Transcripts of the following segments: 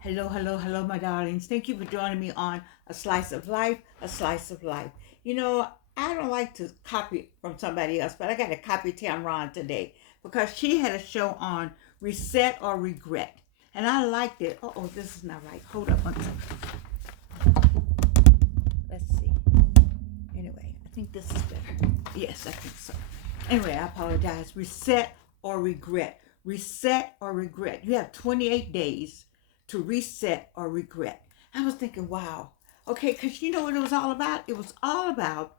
Hello, hello, hello, my darlings. Thank you for joining me on A Slice of Life, A Slice of Life. You know, I don't like to copy from somebody else, but I got to copy Tamron today because she had a show on reset or regret. And I liked it. Oh, this is not right. Hold up one second. Let's see. Anyway, I think this is better. Yes, I think so. Anyway, I apologize. Reset or regret. Reset or regret. You have 28 days to reset or regret. I was thinking, wow. Okay, because you know what it was all about? It was all about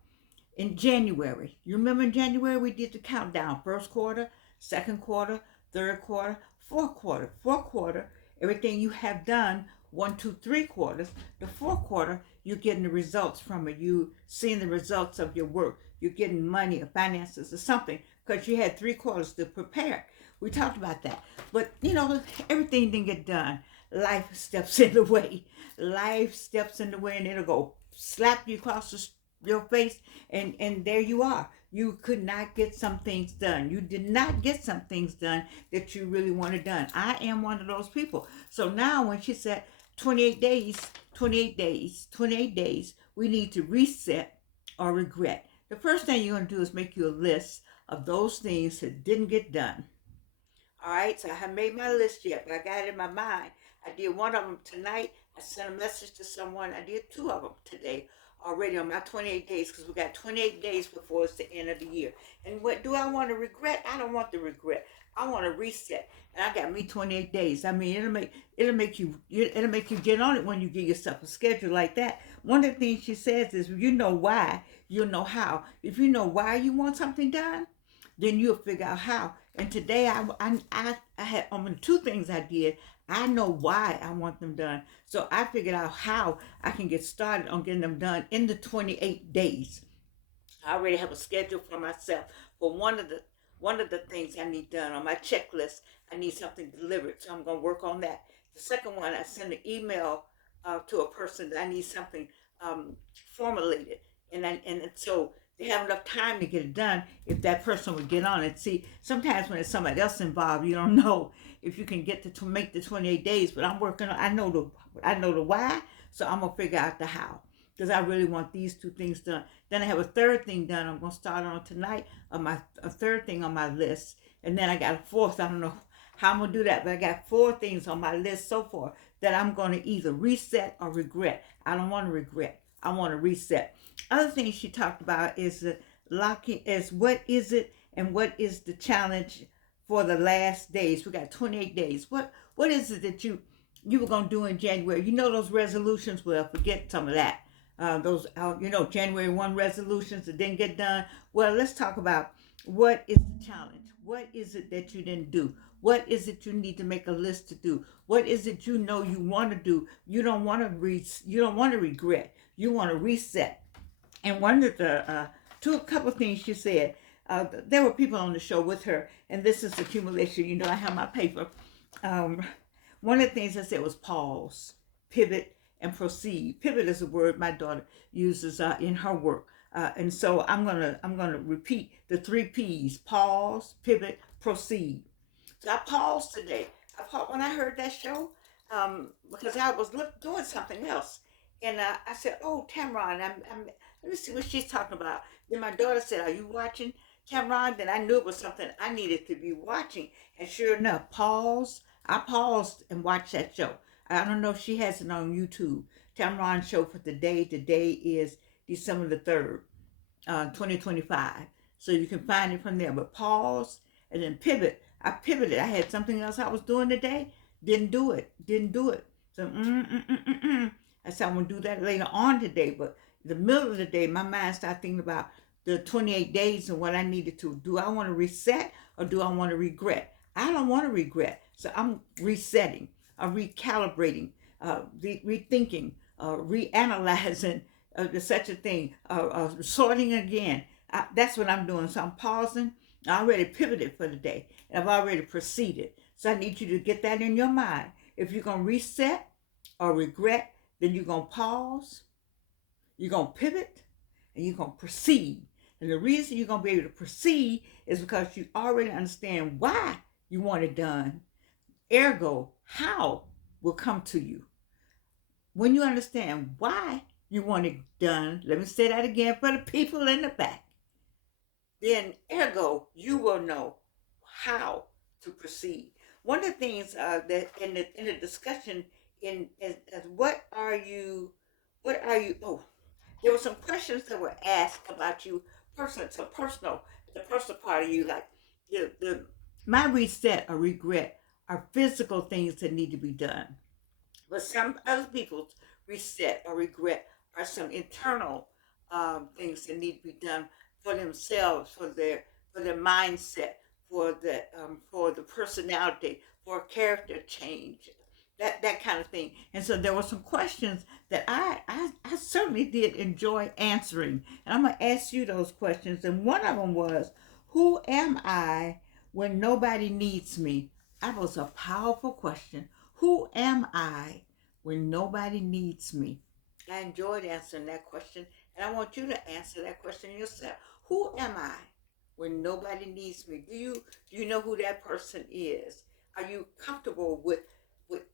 in January. You remember in January we did the countdown: first quarter, second quarter, third quarter, fourth quarter. Fourth quarter, everything you have done, 1, 2, 3 quarters. The fourth quarter, you're getting the results from it. You seeing the results of your work. You're getting money or finances or something because you had 3 quarters to prepare. We talked about that. But you know, everything didn't get done. Life steps in the way. Life steps in the way and it'll go slap you across your face, and there you are. You could not get some things done. You did not get some things done that you really wanted done. I am one of those people. So now when she said 28 days, 28 days, 28 days, we need to reset or regret. The first thing you're going to do is make you a list of those things that didn't get done. All right, so I haven't made my list yet, but I got it in my mind. I did one of them tonight. I sent a message to someone. I did two of them today already on my 28 days because we got 28 days before it's the end of the year. And what do I want to regret? I don't want to regret. I want to reset. And I got me 28 days. I mean, it'll make you get on it when you give yourself a schedule like that. One of the things she says is, you know why, you'll know how. If you know why you want something done, then you'll figure out how. And today I had two things I did. I know why I want them done. So I figured out how I can get started on getting them done in the 28 days. I already have a schedule for myself for one of the things I need done on my checklist. I need something delivered, so I'm gonna work on that. The second one, I send an email to a person that I need something um, formulated, and so they have enough time to get it done. If that person would get on it, see, sometimes when there's somebody else involved, you don't know if you can get to make the 28 days. But I'm working on. I know the why, so I'm gonna figure out the how because I really want these two things done. Then I have a third thing done. I'm gonna start on tonight. A third thing on my list, and then I got a fourth. I don't know how I'm gonna do that, but I got four things on my list so far that I'm gonna either reset or regret. I don't want to regret. I want to reset. Other things she talked about is locking. Is what is it and what is the challenge for the last days? We got 28 days. What is it that you were gonna do in January? You know those resolutions. Well, forget some of that those January 1 resolutions that didn't get done. Well, let's talk about what is the challenge. What is it that you didn't do? What is it you need to make a list to do? What is it you know you want to do? You don't want to regret. You want to reset. And one of the a couple of things she said, there were people on the show with her, and this is accumulation. I have my paper. Um, One of the things I said was pause, pivot, and proceed. Pivot is a word my daughter uses in her work, and so I'm gonna repeat the 3 P's: pause, pivot, proceed. So I paused today. I paused when I heard that show because I was doing something else, and I said, "Oh, Tamron, let me see what she's talking about." Then my daughter said, "Are you watching Tamron?" Then I knew it was something I needed to be watching, and sure enough, pause. I paused and watched that show. I don't know if she has it on YouTube. Tamron show for today. Today is December the 3rd, 2025. So you can find it from there. But pause and then pivot. I pivoted. I had something else I was doing today. Didn't do it. Didn't do it. So I said I'm gonna do that later on today. But in the middle of the day, my mind started thinking about the 28 days and what I needed to do. I want to reset or do I want to regret? I don't want to regret. So I'm resetting, recalibrating, rethinking, reanalyzing such a thing, sorting again. That's what I'm doing. So I'm pausing. I already pivoted for the day, and I've already proceeded. So I need you to get that in your mind. If you're going to reset or regret, then you're going to pause, you're going to pivot, and you're going to proceed. And the reason you're going to be able to proceed is because you already understand why you want it done. Ergo, how will come to you. When you understand why you want it done, let me say that again for the people in the back, then ergo, you will know how to proceed. One of the things that in the discussion is what are you, oh, there were some questions that were asked about you, the personal part of you, like the my reset or regret are physical things that need to be done. But some other people's reset or regret are some internal things that need to be done for themselves, for their mindset, for the personality, for character change, that kind of thing. And so there were some questions that I certainly did enjoy answering, and I'm gonna ask you those questions. And one of them was, "Who am I when nobody needs me?" That was a powerful question. Who am I when nobody needs me? I enjoyed answering that question, and I want you to answer that question yourself. Who am I when nobody needs me? Do you know who that person is? Are you comfortable with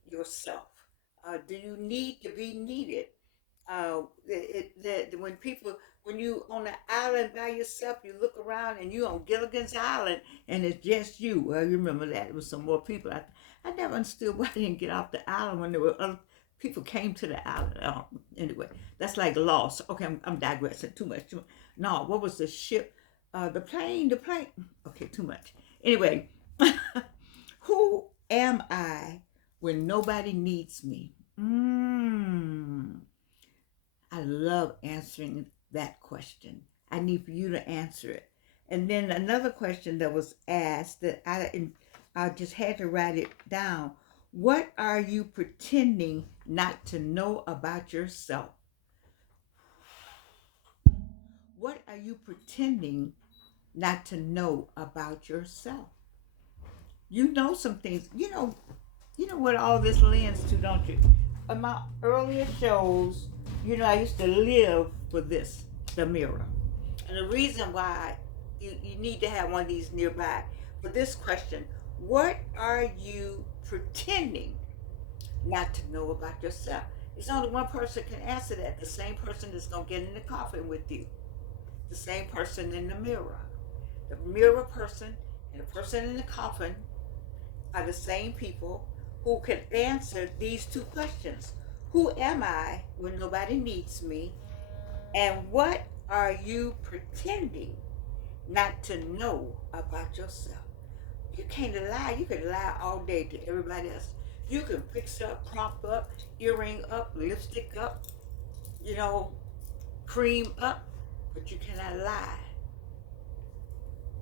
yourself? Do you need to be needed? When people, when you on an island by yourself, you look around and you on Gilligan's Island and it's just you. Well, you remember that it was some more people. I never understood why they didn't get off the island when there were other people came to the island. Anyway, that's like Lost. Okay, I'm digressing too much. No, what was the ship? The plane. Okay, too much. Anyway, who am I when nobody needs me? I love answering that question. I need for you to answer it. And then another question that was asked that I just had to write it down. What are you pretending not to know about yourself? What are you pretending not to know about yourself? You know some things. You know what all this lends to, don't you? In my earlier shows, I used to live for this, the mirror. And the reason why you need to have one of these nearby for this question, what are you pretending not to know about yourself? It's only one person can answer that. The same person that's going to get in the coffin with you. The same person in the mirror. The mirror person and the person in the coffin are the same people who can answer these two questions. Who am I when nobody needs me? And what are you pretending not to know about yourself? You can't lie. You can lie all day to everybody else. You can fix up, prop up, earring up, lipstick up, cream up, but you cannot lie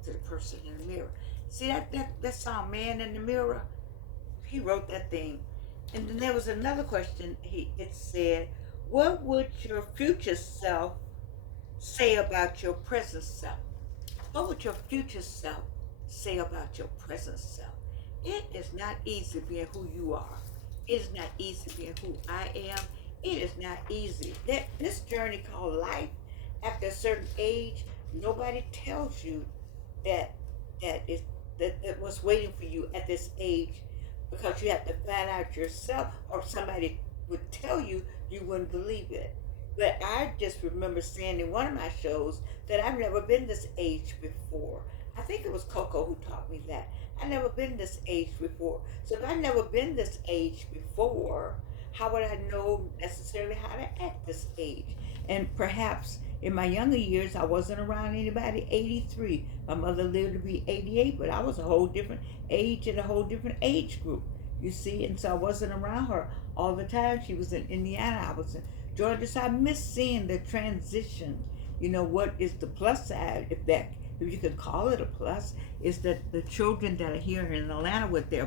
to the person in the mirror. See that song, Man in the Mirror? He wrote that thing. And then there was another question. It said, what would your future self say about your present self? What would your future self say about your present self? It is not easy being who you are. It is not easy being who I am. It is not easy. This journey called life, after a certain age, nobody tells you that what's waiting for you at this age, because you have to find out yourself, or somebody would tell you, you wouldn't believe it. But I just remember saying in one of my shows that I've never been this age before. I think it was Coco who taught me that. I've never been this age before. So if I've never been this age before, how would I know necessarily how to act this age? And perhaps in my younger years, I wasn't around anybody 83. My mother lived to be 88, but I was a whole different age and a whole different age group, you see. And so I wasn't around her all the time. She was in Indiana. I was in Georgia. So I miss seeing the transition. What is the plus side, if you could call it a plus, is that the children that are here in Atlanta with your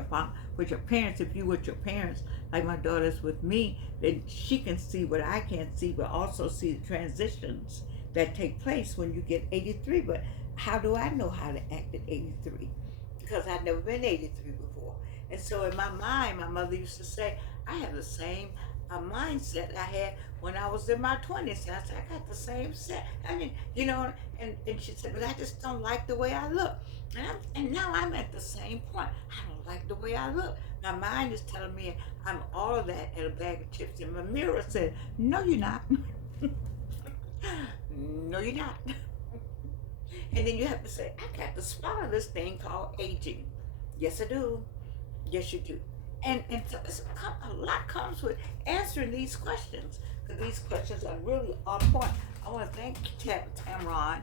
parents, if you with your parents, like my daughter's with me, then she can see what I can't see, but also see the transitions that take place when you get 83. But how do I know how to act at 83? Because I've never been 83 before. And so in my mind, my mother used to say, I have the same a mindset I had when I was in my 20s. And I said, I got the same set. I mean, and she said, but I just don't like the way I look. And now I'm at the same point. I don't like the way I look. My mind is telling me I'm all of that and a bag of chips. And my mirror said, no, you're not. No, you're not. And then you have to say, I got to swallow this thing called aging. Yes, I do. Yes, you do. And so a lot comes with answering these questions, because these questions are really on point. I want to thank Tamron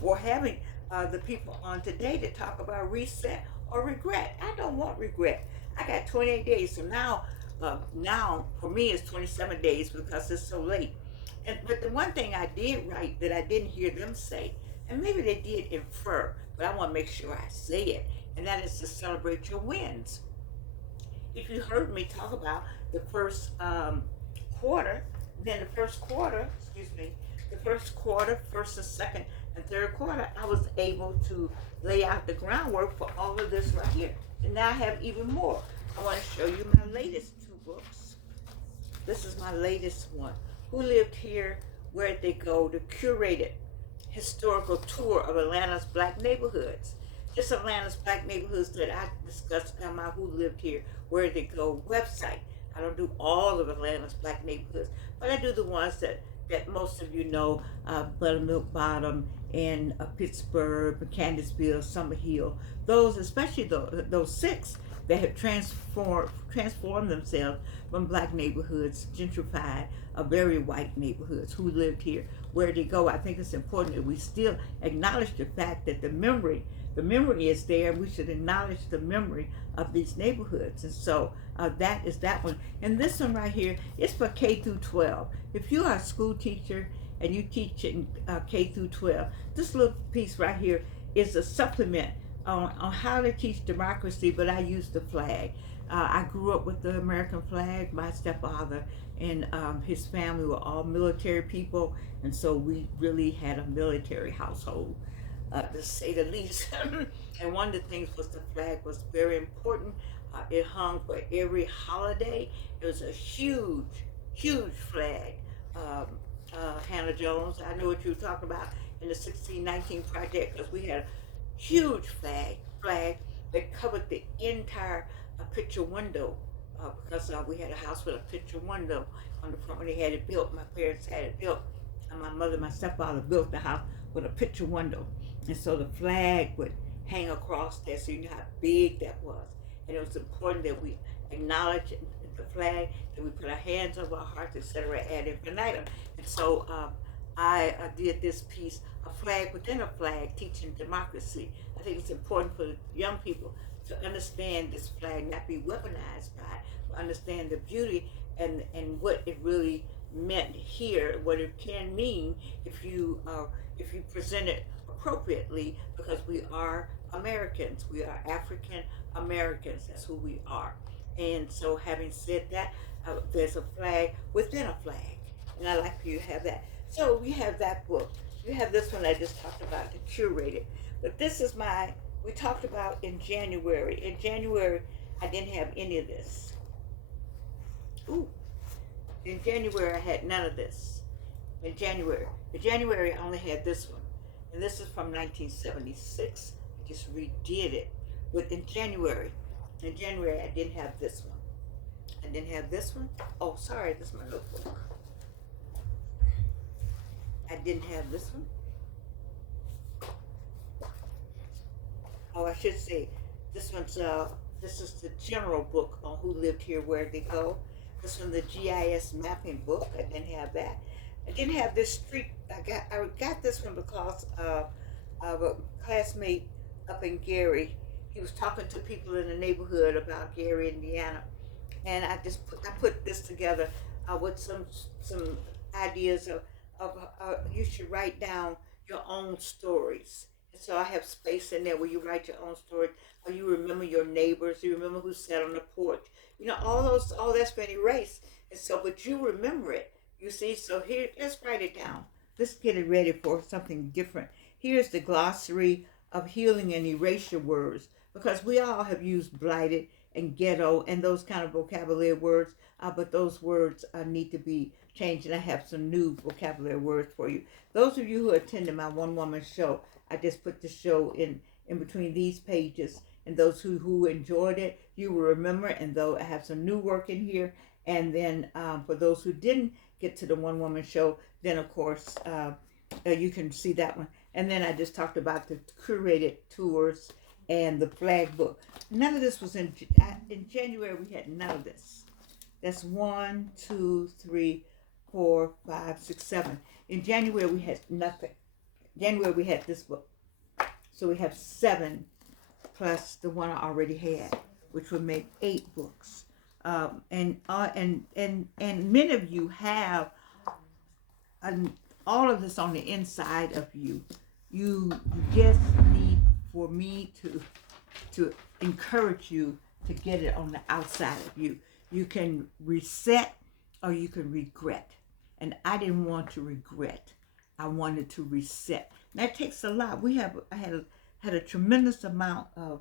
for having the people on today to talk about reset or regret. I don't want regret. I got 28 days, so now for me it's 27 days because it's so late. But the one thing I did right that I didn't hear them say, and maybe they did infer, but I want to make sure I say it, and that is to celebrate your wins. If you heard me talk about the first quarter, then the first quarter, excuse me, the first quarter, first and second and third quarter, I was able to lay out the groundwork for all of this right here. And now I have even more. I want to show you my latest two books. This is my latest one. Who Lived Here? Where'd They Go? The curated historical tour of Atlanta's black neighborhoods. Just Atlanta's black neighborhoods that I discussed on my Who Lived Here, Where'd They Go website. I don't do all of Atlanta's black neighborhoods, but I do the ones that most of you know, Buttermilk Bottom and Pittsburgh, Candaceville, Summer Hill. Those, especially those six that have transformed themselves from black neighborhoods, gentrified, very white neighborhoods. Who lived here? Where they go? I think it's important that we still acknowledge the fact that the memory is there. We should acknowledge the memory of these neighborhoods. And so that is that one. And this one right here is for K through 12. If you are a school teacher and you teach in K through 12, this little piece right here is a supplement on how to teach democracy, but I use the flag. I grew up with the American flag. My stepfather and his family were all military people, and so we really had a military household, to say the least. And one of the things was the flag was very important. It hung for every holiday. It was a huge, huge flag. Hannah Jones, I know what you were talking about in the 1619 project, because we had a huge flag that covered the entire picture window, because we had a house with a picture window on the front when they had it built. My parents had it built, and my mother, my stepfather built the house with a picture window, and so the flag would hang across there, so you know how big that was. And it was important that we acknowledge the flag, that we put our hands over our hearts, etc., ad infinitum. And so I did this piece, a flag within a flag, teaching democracy. I think it's important for young people to understand this flag, not be weaponized by it, but understand the beauty and what it really meant here, what it can mean if you present it appropriately, because we are Americans, we are African Americans, that's who we are. And so having said that, there's a flag within a flag, and I like for you to have that. So we have that book. You have this one I just talked about, the curated. But this is we talked about in January. In January, I didn't have any of this. Ooh. In January, I had none of this. In January, I only had this one. And this is from 1976. I just redid it. But in January, I didn't have this one. I didn't have this one. Oh, sorry, this is my notebook. I didn't have this one. Oh, I should say, this is the general book on Who Lived Here, Where'd They Go. This one's the GIS mapping book. I didn't have that. I didn't have this street. I got this one because of a classmate up in Gary. He was talking to people in the neighborhood about Gary, Indiana, and I put this together with some ideas of you should write down your own stories. And so I have space in there where you write your own stories, or you remember your neighbors, you remember who sat on the porch. You know, all that's been erased. And so, but you remember it. You see, so here, let's write it down. Let's get it ready for something different. Here's the glossary of healing and erasure words, because we all have used blighted and ghetto and those kind of vocabulary words, but those words need to be changed, and I have some new vocabulary words for you. Those of you who attended my one-woman show, I just put the show in between these pages, and those who enjoyed it, you will remember, and though I have some new work in here, and then for those who didn't get to the one-woman show, then of course you can see that one. And then I just talked about the curated tours and the flag book. None of this was in January. We had none of this. That's 1, 2, 3, 4, 5, 6, 7. In January we had nothing. January we had this book. So we have 7 plus the one I already had, which would make 8 books. And many of you have all of this on the inside of you. You just need for me to encourage you to get it on the outside of you. You can reset or you can regret. And I didn't want to regret. I wanted to reset. That takes a lot. I had a tremendous amount of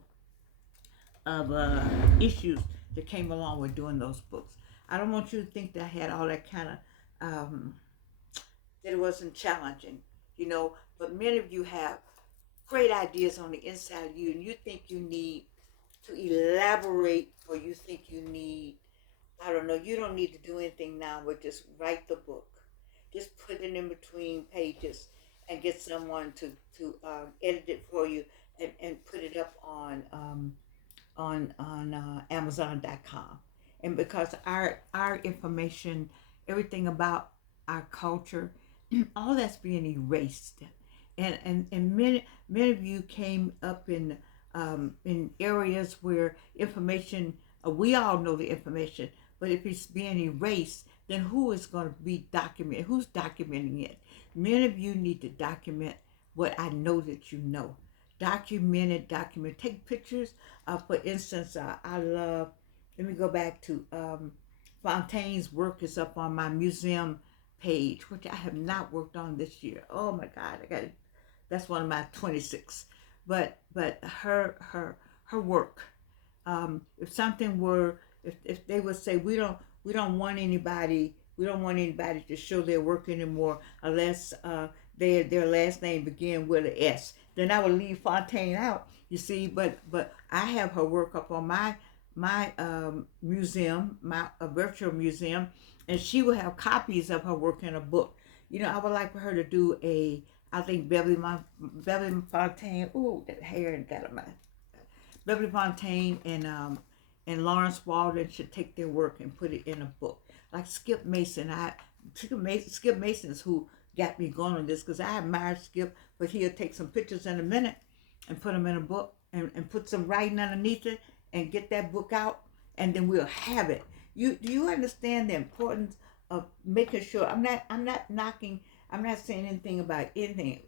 issues that came along with doing those books. I don't want you to think that I had all that kind of that it wasn't challenging, but many of you have great ideas on the inside of you, and you think you need to elaborate, or you think you need, I don't know, you don't need to do anything now, but just write the book. Just put it in between pages and get someone to edit it for you and put it up on Amazon.com. And because our information, everything about our culture, all that's being erased. And many of you came up in areas where information, we all know the information, but if it's being erased, then who is going to be documenting? Who's documenting it? Many of you need to document what I know that you know. Document it. Take pictures. For instance, I love, let me go back to Fontaine's work is up on my museum page, which I have not worked on this year. Oh my God, I got it. That's one of my 26. But her work. If something were, if they would say we don't want anybody to show their work anymore unless their last name begin with an S, then I would leave Fontaine out. You see, but I have her work up on my museum, a virtual museum, and she will have copies of her work in a book. I would like for her to do I think Beverly Fontaine. Ooh, that hair got on my. Beverly Fontaine and Lawrence Walden should take their work and put it in a book. Like Skip Mason. Skip Mason is who got me going on this, because I admire Skip, but he'll take some pictures in a minute and put them in a book and put some writing underneath it and get that book out, and then we'll have it. Do you understand the importance of making sure? I'm not knocking. I'm not saying anything about anything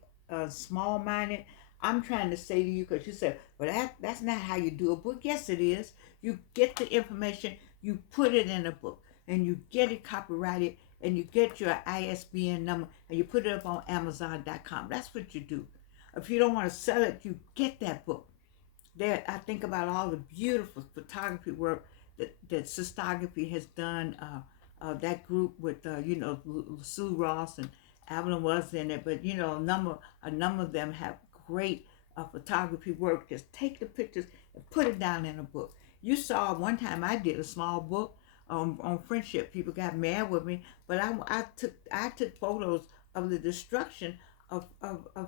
small-minded. I'm trying to say to you, because you said, well, that's not how you do a book. Yes, it is. You get the information, you put it in a book, and you get it copyrighted, and you get your ISBN number, and you put it up on Amazon.com. That's what you do. If you don't want to sell it, you get that book. There, I think about all the beautiful photography work that Sistography has done. That group with Sue Ross and Evelyn was in it, but a number of them have great photography work. Just take the pictures and put it down in a book. You saw one time I did a small book on friendship. People got mad with me, but I took photos of the destruction of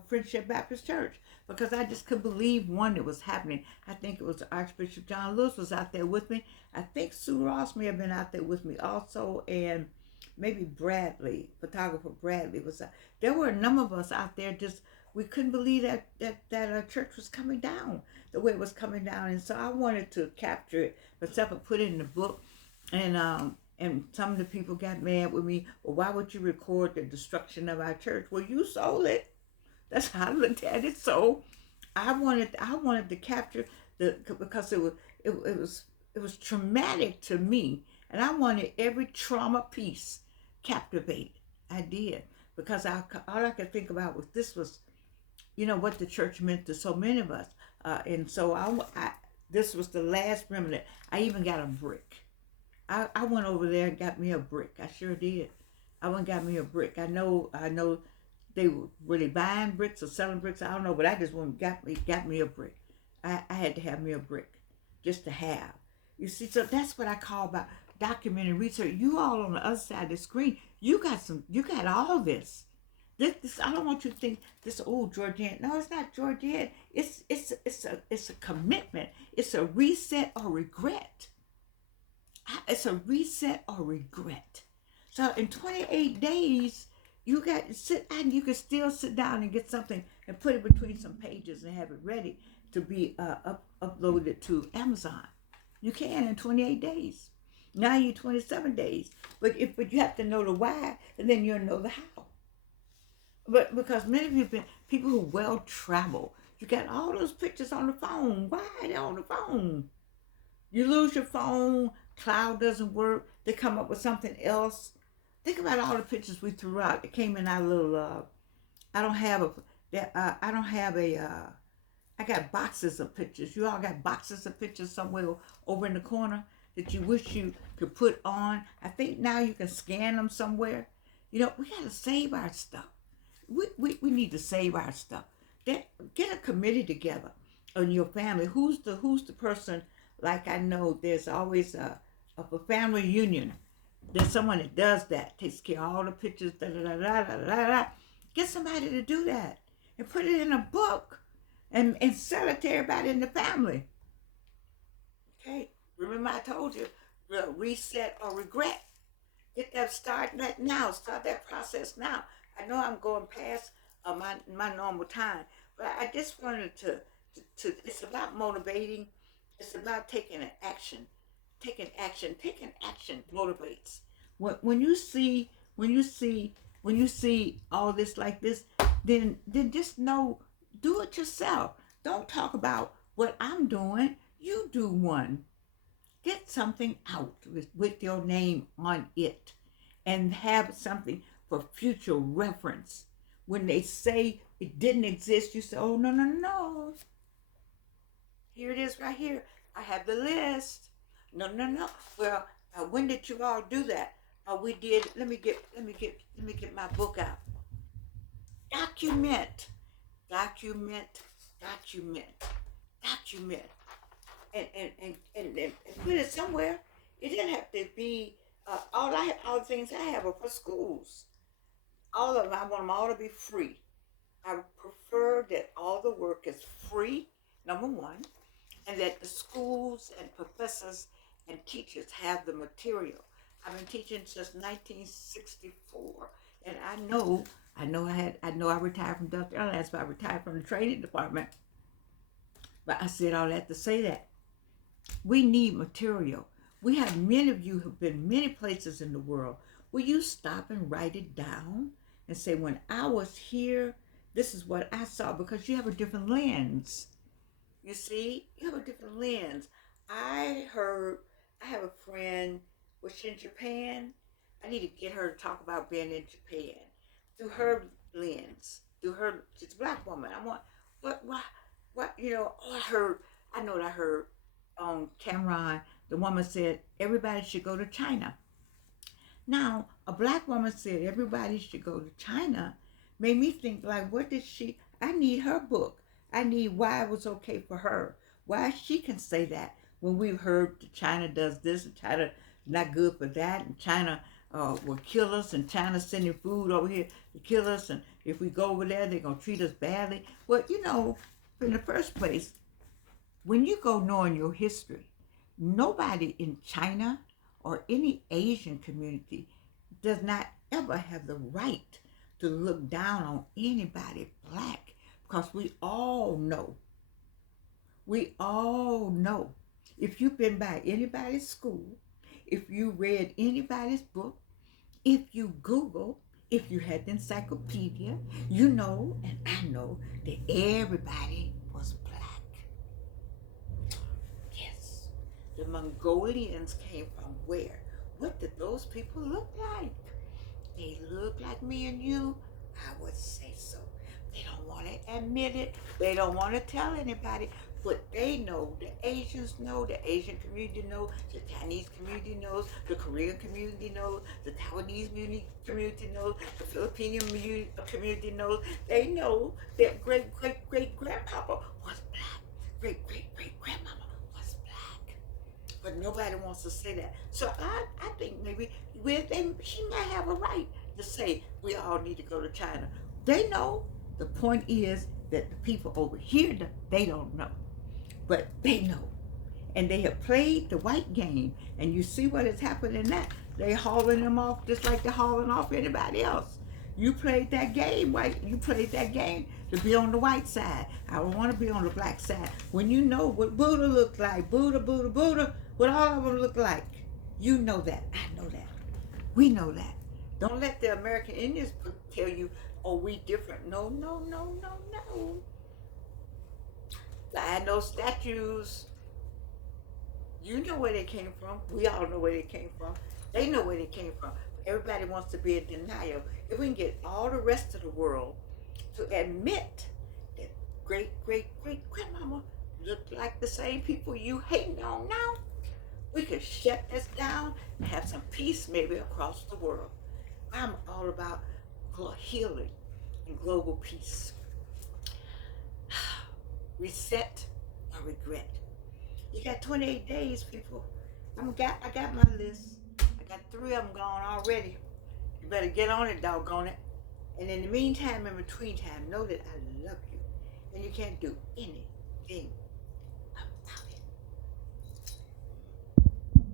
Friendship Baptist Church, because I just couldn't believe, one, it was happening. I think it was Archbishop John Lewis was out there with me. I think Sue Ross may have been out there with me also, and maybe Bradley, photographer Bradley was out. There were a number of us out there, just we couldn't believe that our church was coming down the way it was coming down. And so I wanted to capture it myself and put it in the book. And some of the people got mad with me. Well, why would you record the destruction of our church? Well, you sold it. That's how I looked at it. So I wanted to capture because it was traumatic to me, and I wanted every trauma piece captivated. I did, because all I could think about was what the church meant to so many of us, and so This was the last remnant. I even got a brick. I went over there and got me a brick. I sure did. I went and got me a brick. I know they were really buying bricks or selling bricks. I don't know, but I just went and got me a brick. I had to have me a brick just to have. You see, so that's what I call about documenting research. You all on the other side of the screen, you got all this. This I don't want you to think this old Georgian. No, it's not Georgian. It's a commitment. It's a reset or regret. It's a reset or regret. So in 28 days, you got to sit and you can still sit down and get something and put it between some pages and have it ready to be uploaded to Amazon. You can in 28 days. Now you're 27 days. But you have to know the why, and then you'll know the how. But because many of you have been people who well travel, you got all those pictures on the phone. Why are they on the phone? You lose your phone, cloud doesn't work, they come up with something else. Think about all the pictures we threw out. It came in our little. I don't have a. I don't have a. I got boxes of pictures. You all got boxes of pictures somewhere over in the corner that you wish you could put on. I think now you can scan them somewhere. You know, we got to save our stuff. We need to save our stuff. Get a committee together on your family. Who's the person? Like I know there's always a family union. There's someone that does that, takes care of all the pictures, da da da da da da da. Get somebody to do that and put it in a book and sell it to everybody in the family. Okay? Remember I told you, reset or regret. Get that start that now. Start that process now. I know I'm going past my normal time, but I just wanted to it's about motivating. It's about taking an action. Taking action motivates. When you see all this like this, then just know, do it yourself. Don't talk about what I'm doing. You do one. Get something out with your name on it, and have something for future reference. When they say it didn't exist, you say, "Oh no no no! Here it is right here. I have the list." No, no, no. Well, when did you all do that? We did. Let me get my book out. Document, document, document, document, and put it somewhere. It didn't have to be all the things I have are for schools. All of them. I want them all to be free. I prefer that all the work is free. Number one, and that the schools and professors and teachers have the material. I've been teaching since 1964, and I know I retired from Dr. Airlines, but I retired from the training department. But I said all that to say that we need material. We have many of you who've been many places in the world. Will you stop and write it down and say, when I was here, this is what I saw, because you have a different lens. You see, you have a different lens. I have a friend, was she in Japan? I need to get her to talk about being in Japan through her lens, she's a black woman. I want, what, I know what I heard on Tamron. The woman said, everybody should go to China. Now, a black woman said, everybody should go to China, made me think, like, I need her book. I need why it was okay for her. Why she can say that when we've heard that China does this and China not good for that, and China will kill us, and China's sending food over here to kill us, and if we go over there, they're going to treat us badly. Well, in the first place, when you go knowing your history, nobody in China or any Asian community does not ever have the right to look down on anybody black, because we all know, if you've been by anybody's school, if you read anybody's book, if you Google, if you had the encyclopedia, you know, and I know that everybody was black. Yes. The Mongolians came from where? What did those people look like? They look like me and you? I would say so. They don't want to admit it. They don't want to tell anybody. But they know, the Asians know, the Asian community knows, the Chinese community knows, the Korean community knows, the Taiwanese community knows, the Filipino community knows. They know that great-great-great-grandpapa was black. Great-great-great-grandmama was black. But nobody wants to say that. So I think maybe she might have a right to say we all need to go to China. They know. The point is that the people over here, they don't know. But they know. And they have played the white game. And you see what has happened in that. They hauling them off just like they're hauling off anybody else. You played that game, white. You played that game to be on the white side. I don't want to be on the black side. When you know what Buddha looked like, Buddha, what all of them look like. You know that. I know that. We know that. Don't let the American Indians tell you, oh, we different. No, no, no, no, no. I know statues. You know where they came from. We all know where they came from. They know where they came from. Everybody wants to be in denial. If we can get all the rest of the world to admit that great-great-great-grandmama looked like the same people you hating on now, we could shut this down and have some peace maybe across the world. I'm all about healing and global peace. Reset or regret. You got 28 days, people. I got my list. I got 3 of them gone already. You better get on it, doggone it. And in the meantime, in between time, know that I love you. And you can't do anything